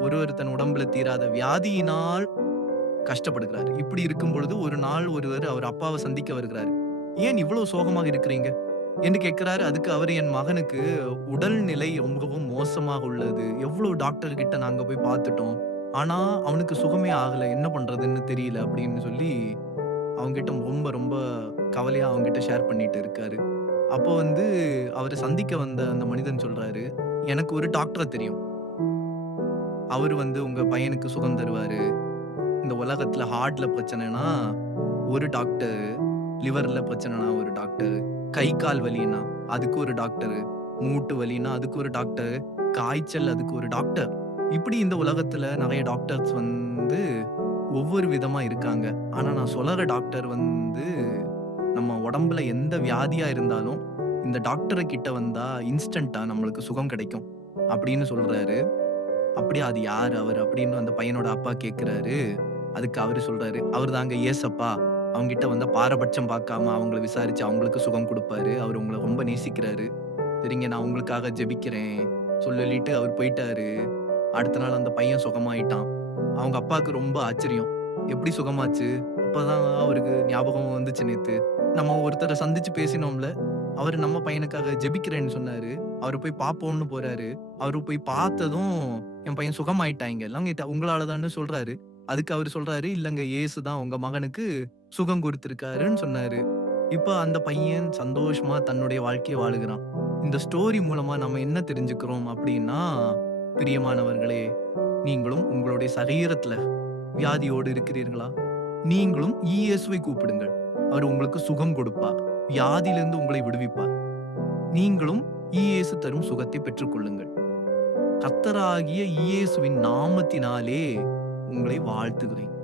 ஒருவர் தன் உடம்புல தீராத வியாதியினால் கஷ்டப்படுகிறார். இப்படி இருக்கும் பொழுது ஒரு நாள் ஒருவர் அவர் அப்பாவை சந்திக்க வருகிறார். ஏன் இவ்வளவு சோகமாக இருக்கிறீங்க? என்று கேட்கிறாரு. அதுக்கு அவர் என் மகனுக்கு உடல்நிலை ரொம்பவும் மோசமாக உள்ளது. எவ்வளவு டாக்டர் கிட்ட நாங்க போய் பார்த்துட்டோம். ஆனா அவனுக்கு சுகமே ஆகல. என்ன பண்றதுன்னு தெரியல அப்படின்னு சொல்லி அவங்ககிட்ட ரொம்ப ரொம்ப கவலையா அவங்ககிட்ட ஷேர் பண்ணிட்டு இருக்காரு. அப்போ வந்து அவரை சந்திக்க வந்த அந்த மனிதன் சொல்றாரு எனக்கு ஒரு டாக்டரை தெரியும். அவர் வந்து உங்க பையனுக்கு சுகம் தருவாரு. இந்த உலகத்துல ஹார்ட்ல பிரச்சனைனா ஒரு டாக்டர் லிவர்ல பிரச்சனைனா ஒரு டாக்டர் கை கால் வலினா அதுக்கு ஒரு டாக்டர் மூட்டு வலினா அதுக்கு ஒரு டாக்டர் காய்ச்சல் அதுக்கு ஒரு டாக்டர் இப்படி இந்த உலகத்துல நிறைய டாக்டர்ஸ் வந்து ஒவ்வொரு விதமா இருக்காங்க. ஆனா நான் சொல்ற டாக்டர் வந்து நம்ம உடம்புல எந்த வியாதியா இருந்தாலும் இந்த டாக்டரை கிட்ட வந்தா இன்ஸ்டண்டா நம்மளுக்கு சுகம் கிடைக்கும். அப்படின்னு சொல்றாரு. அப்படியே அது யார் அவர் அப்படின்னு அந்த பையனோட அப்பா கேட்குறாரு அதுக்கு அவர் சொல்றாரு அவர் தாங்க ஏசப்பா. அவங்க வந்து பாரபட்சம் பார்க்காம அவங்கள விசாரிச்சு அவங்களுக்கு சுகம் கொடுப்பாரு. அவர் உங்களை ரொம்ப நேசிக்கிறாரு. சரிங்க நான் உங்களுக்காக ஜெபிக்கிறேன். சொல்லிட்டு அவர் போயிட்டாரு. அடுத்த நாள் அந்த பையன் சுகமாயிட்டான். அவங்க அப்பாவுக்கு ரொம்ப ஆச்சரியம். எப்படி சுகமாச்சு? அப்பதான் அவருக்கு ஞாபகம் வந்துச்சு நேத்து. நம்ம ஒருத்தரை சந்திச்சு பேசினோம்ல. அவர் நம்ம பையனுக்காக ஜெபிக்கிறேன்னு சொன்னாரு. அவர் போய் பார்ப்போம்னு போறாரு. அவரு போய் பார்த்ததும் என் பையன் சுகமாயிட்டாங்க எல்லாம் உங்களால உங்களாலதான்னு சொல்றாரு. அதுக்கு அவர் சொல்றாரு இல்லங்க இயேசு தான் உங்க மகனுக்கு சுகம் கொடுத்துருக்காருன்னு சொன்னாரு. இப்ப அந்த பையன் சந்தோஷமா தன்னுடைய வாழ்க்கையை வாழுகிறான். இந்த ஸ்டோரி மூலமா நம்ம என்ன தெரிஞ்சுக்கிறோம் அப்படின்னா பிரியமானவர்களே நீங்களும் உங்களுடைய சரீரத்துல வியாதியோடு இருக்கிறீர்களா? நீங்களும் இயேசுவை கூப்பிடுங்கள். அவர் உங்களுக்கு சுகம் கொடுப்பார். வியாதியிலிருந்து உங்களை விடுவிப்பார். நீங்களும் இயேசு தரும் சுகத்தை பெற்றுக்கொள்ளுங்கள். கத்தராகிய இயேசுவின் நாமத்தினாலே உங்களை வாழ்த்துகிறேன்.